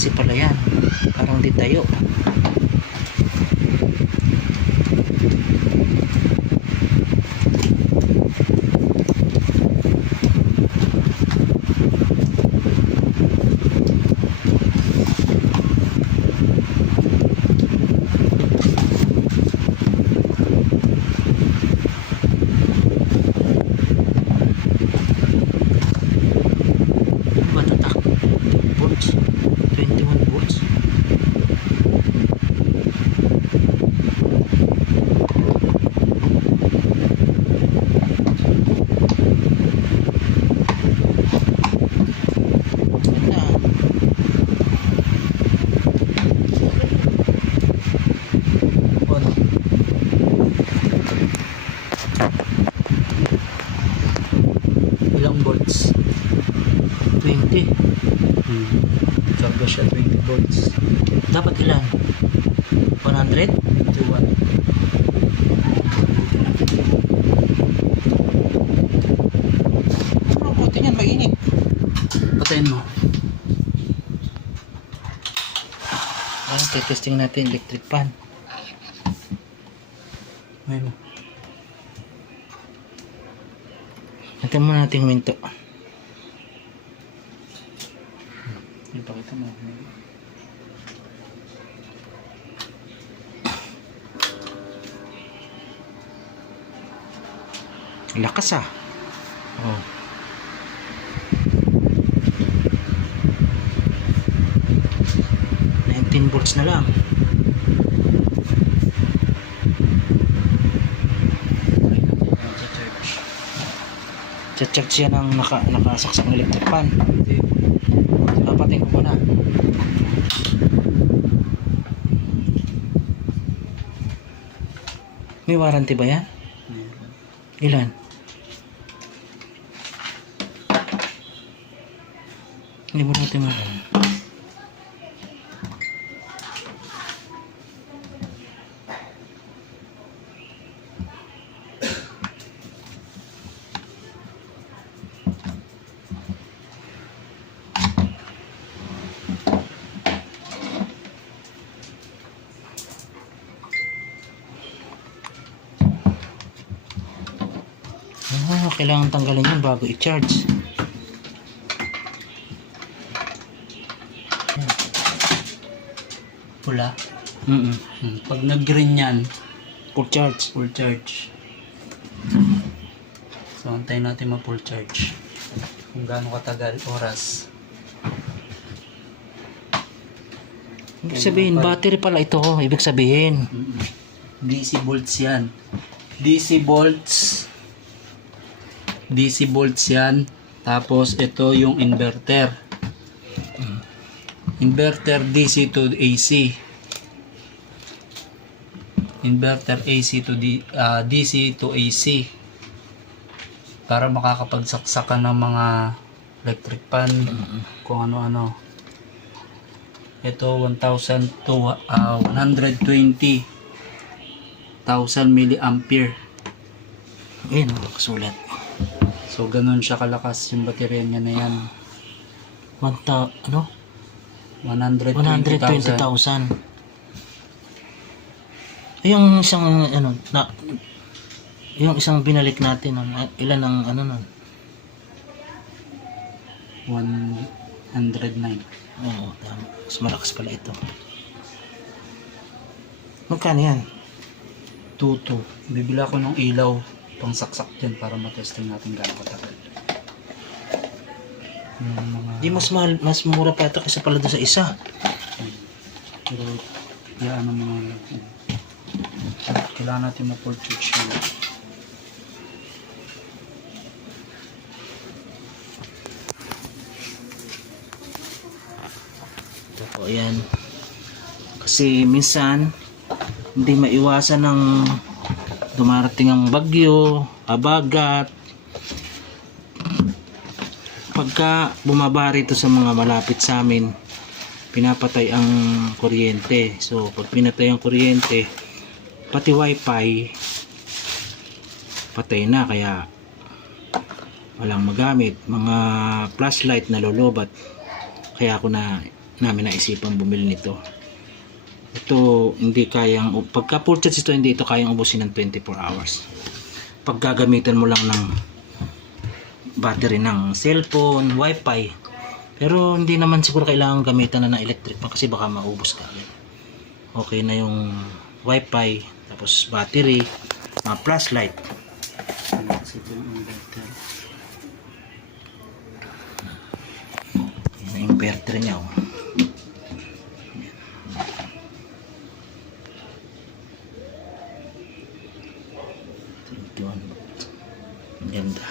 klase pala yan. Parang di tayo. Ano ba ito tak? Volts? 21 volts? Ganda. On. Ilang volts? 20. Hmm. Charga siya 20 volts. Dapat ilan? 100? 21. Ano puti niyan? Mainit. Patayin mo. Ah, testing natin electric fan. Ayun. Natin muna natin minto. Ipakita mo. Lakas ah. Oh. Nineteen volts na lang. Cha-charge siya ng naka, nakasaksak ng electric fan. Papatin ko muna. May warranty ba yan? Ilan? Hindi mo natin ma... Ah, kailangan tanggalin yun bago i-charge. Pula. Mm Hmm. Pag nag-green yan, Full charge. full charge. So, antayin natin ma-full charge. Kung gaano katagal, oras. Ibig sabihin, battery pala ito. Ibig sabihin. Mm-mm. DC volts yan. DC volts. DC volts yan. Tapos, ito yung inverter. Inverter DC to AC. Inverter AC to D, ah, DC to AC. Para makakapagsaksakan ng mga electric fan, kung ano-ano. Ito 1,000 to ah, 120 1,000 milliampere. Ayun, nakasulat. So, ganun siya kalakas yung baterya niya na yan. 1,000, ano? 120,000. 120,000. Yung isang ano na yung isang binalik natin ano, ilan ang ano nun? 109. Oo, tama. Mas malakas pala ito. Magkano yan? 22. Bibili ako ng ilaw pang saksak dyan para matesting natin gaano katagal. Yung mga... Di mas mahal, mas mura pa ito kaysa pala doon sa isa. Pero, yan ang mga... Kailangan natin ma-purchase yun. Ito po, yan. Kasi minsan, hindi maiwasan ng dumarating ang bagyo, abagat. Pagka bumaba rito sa mga malapit sa amin, pinapatay ang kuryente. So, pag pinatay ang kuryente, pati wifi, patay na. Kaya, walang magamit. Mga flashlight na lolobat. Kaya ako na namin naisipan bumili nito. Ito hindi kayang pagka purchase ito hindi ito kayang ubusin ng 24 hours. Pag gagamitan mo lang ng battery ng cellphone, wifi. Pero hindi naman siguro kailangan gamitan na ng electric pan kasi baka maubos ka agad. Okay na yung wifi, tapos battery, mga flashlight. Inverter niya. Oh. Twenty-one. Ang ganda.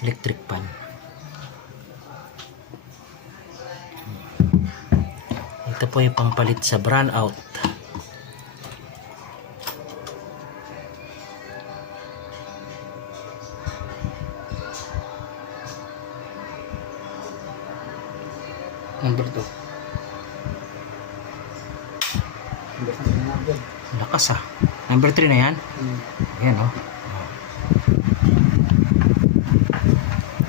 Electric pan. Ito po yung pampalit sa brand out. Number 2. Lakas ah. Number 3 na yan. Ayan oh.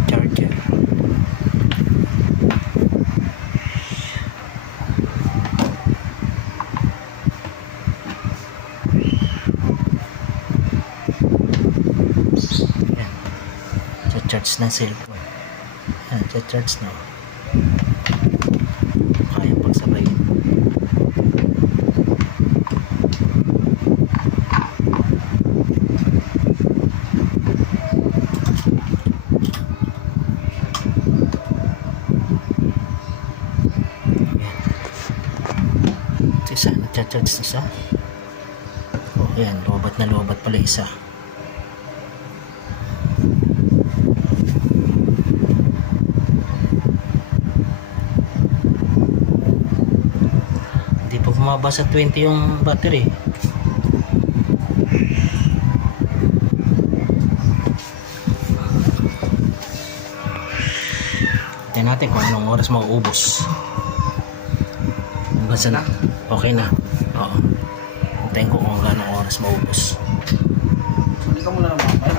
Charger. Ayan. Cha-charge na cellphone. Ayan, cha-charge na. Kaya pagsabayin. Ito isa, nagcha-charge na isa. Oh, ayan, lobat na lobat pala isa. Hindi pa bumaba sa 20 yung battery. Tingnan natin kung anong oras mauubos. Basta na. Okay na. Oo. Hintayin ko kung anong oras maubos. Hindi ka muna naman. Kaya.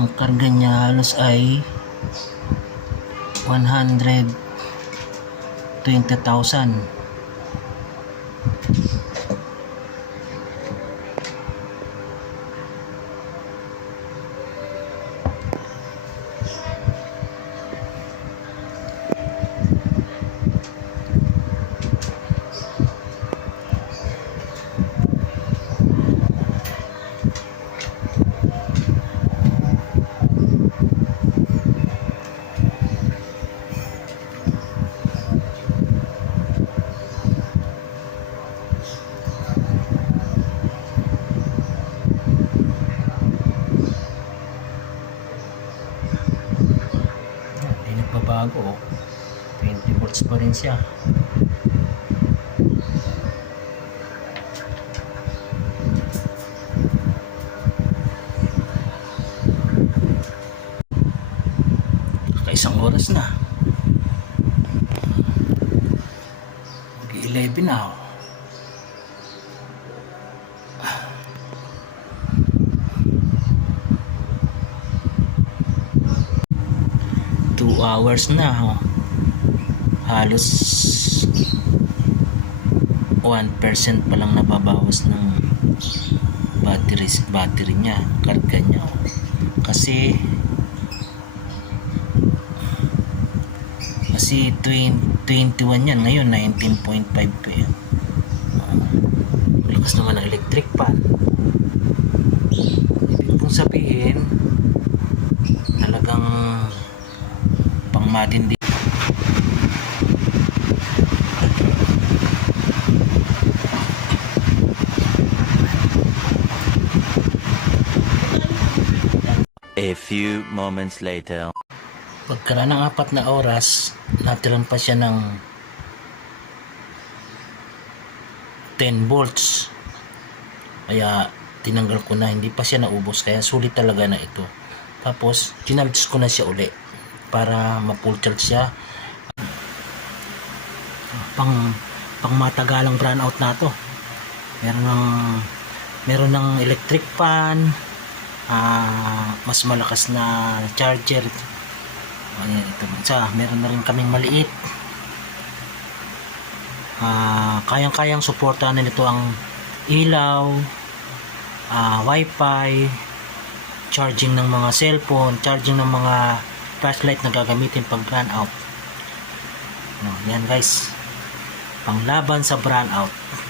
Ang karga niya halos ay 120,000. Oh. 20 volts pa rin siya. Kaisang oras na. Mag-11 na. oh. Hours na. Oh. Halos 1% pa lang nababawas ng battery, battery niya, karga niya. oh. Kasi kasi 20, 21 yan ngayon 19.5 pa yan lakas naman ng electric fan ibig kong sabihin talagang pang matindi A few moments later. pagkaraan ng apat na oras natiran pa siya ng 10 volts. Kaya tinanggal ko na hindi pa siya naubos kaya sulit talaga na ito. Tapos chinarge ko na siya uli para ma-full charge siya. Pang pang matagalang brownout na to. Meron ng meron ng electric fan ah, mas malakas na charger. Ayan, ito isa, meron na rin kaming maliit. Ah, kayang-kayang suportahan na nito ang ilaw, ah, wifi, charging ng mga cellphone, charging ng mga flashlight na gagamitin pag brownout. out. No, yan guys. Panglaban sa brownout. out.